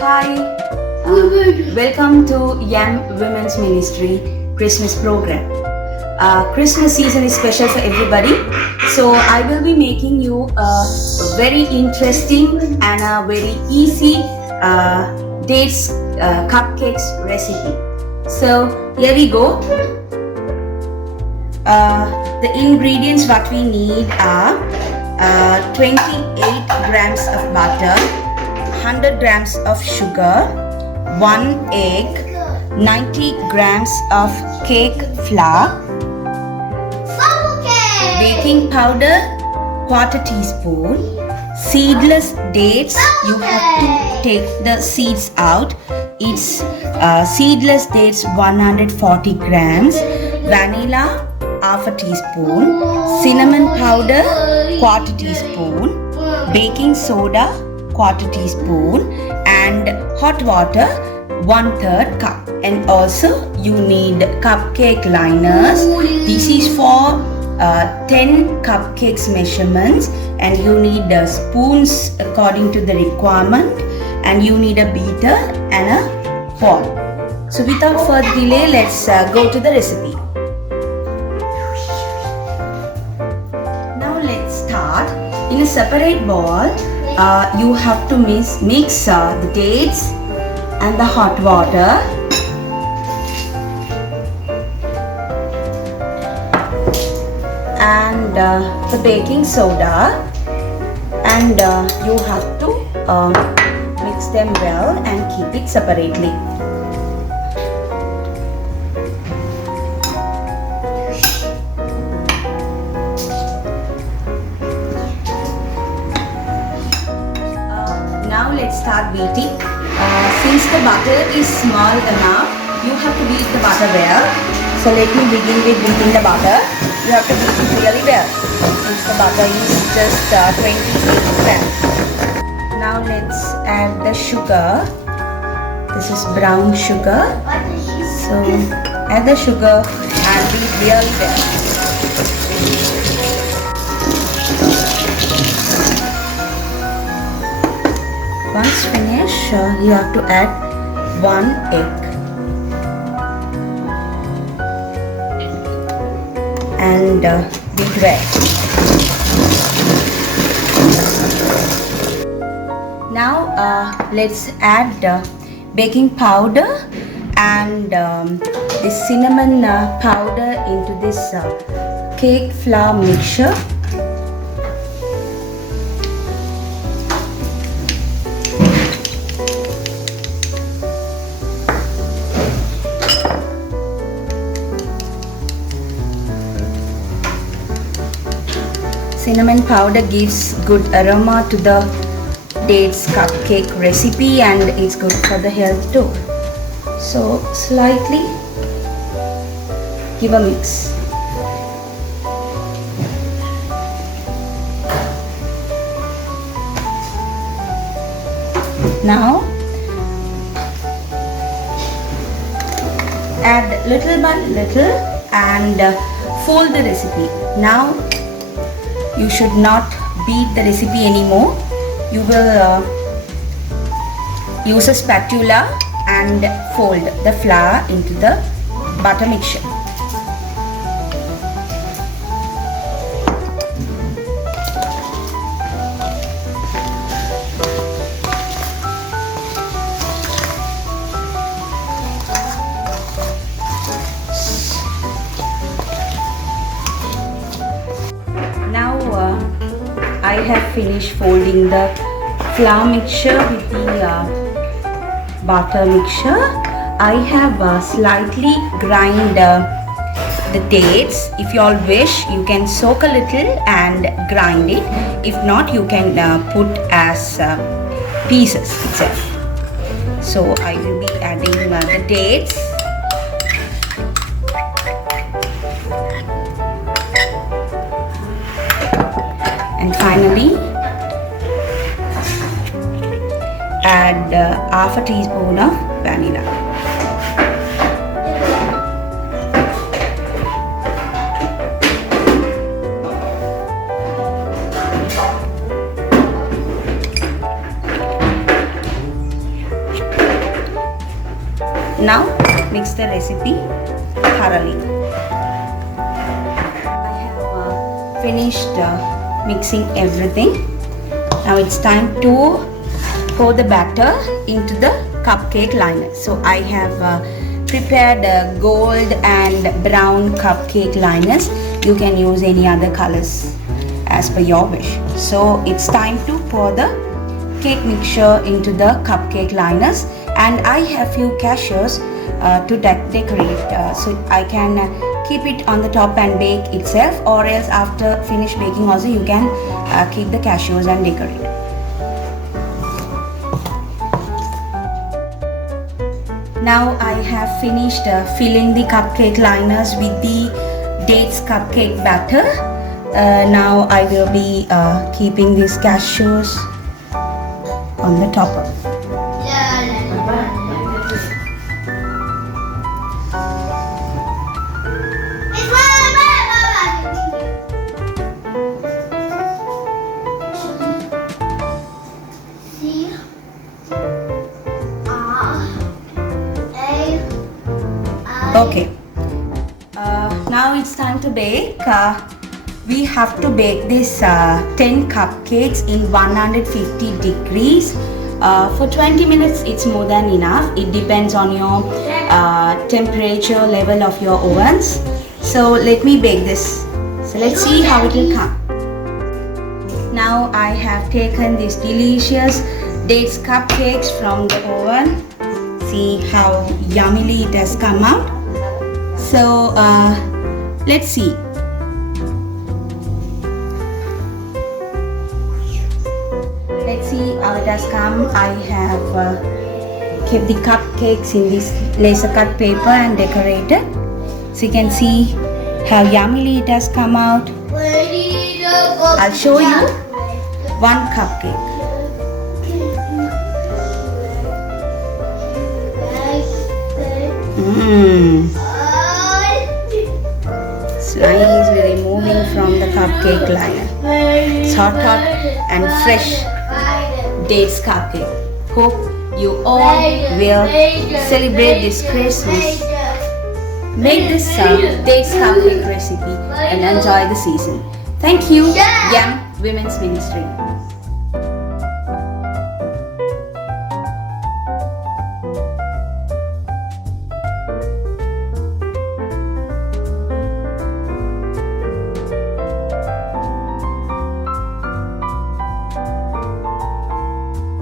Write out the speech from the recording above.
Hi, welcome to Young Women's Ministry Christmas program. Christmas season is special for everybody, so I will be making you a very interesting and a very easy dates cupcakes recipe. So here we go. The ingredients what we need are 28 grams of butter, 100 grams of sugar, 1 egg, 90 grams of cake flour, baking powder, quarter teaspoon, seedless dates, you have to take the seeds out. It's seedless dates 140 grams, vanilla half a teaspoon, cinnamon powder quarter teaspoon, baking soda quarter teaspoon, and hot water 1/3 cup. And also you need cupcake liners. This is for 10 cupcakes measurements, and you need spoons according to the requirement, and you need a beater and a bowl. So without further delay, let's go to the recipe. Now let's start. In a separate bowl, you have to mix the dates and the hot water. And the baking soda, and you have to mix them well and keep it separately. Now let's start beating. Since the butter is small enough, you have to beat the butter well. So let me begin with beating the butter. You have to beat it really well, since the butter is just 28 grams. Now let's add the sugar. This is brown sugar. So add the sugar and beat really well. Once finished, you have to add 1 egg. And beat well. Now let's add baking powder and the cinnamon powder into this cake flour mixture. Cinnamon powder gives good aroma to the dates cupcake recipe, and it's good for the health too. So slightly give a mix. Now add little by little and fold the recipe. Now you should not beat the recipe anymore. You will use a spatula and fold the flour into the butter mixture. I have finished folding the flour mixture with the butter mixture. I have slightly grind the dates. If you all wish, you can soak a little and grind it. If not, you can put as pieces itself. So I will be adding the dates. And finally add half a teaspoon of vanilla. the recipe thoroughly. I have finished mixing everything. Now it's time to pour the batter into the cupcake liner. So I have prepared gold and brown cupcake liners. You can use any other colors as per your wish. So it's time to pour the cake mixture into the cupcake liners, and I have few cashews to decorate, so I can keep it on the top and bake itself, or else after finish baking also you can keep the cashews and decorate. Now I have finished filling the cupcake liners with the dates cupcake batter. Now I will be keeping these cashews on the top of it. Okay, now it's time to bake. We have to bake this 10 cupcakes in 150 degrees. For 20 minutes it's more than enough. It depends on your temperature level of your ovens. So let me bake this. So let's see how it will come. Now I have taken these delicious dates cupcakes from the oven. See how yummily it has come out. So let's see. Let's see how it has come. I have kept the cupcakes in this laser cut paper and decorated. So you can see how yummily it has come out. I'll show you one cupcake. Nicely removing from the cupcake liner. It's hot and fresh dates cupcake. Hope you all will celebrate this Christmas. Make this dates cupcake recipe and enjoy the season. Thank you, Young Women's Ministry.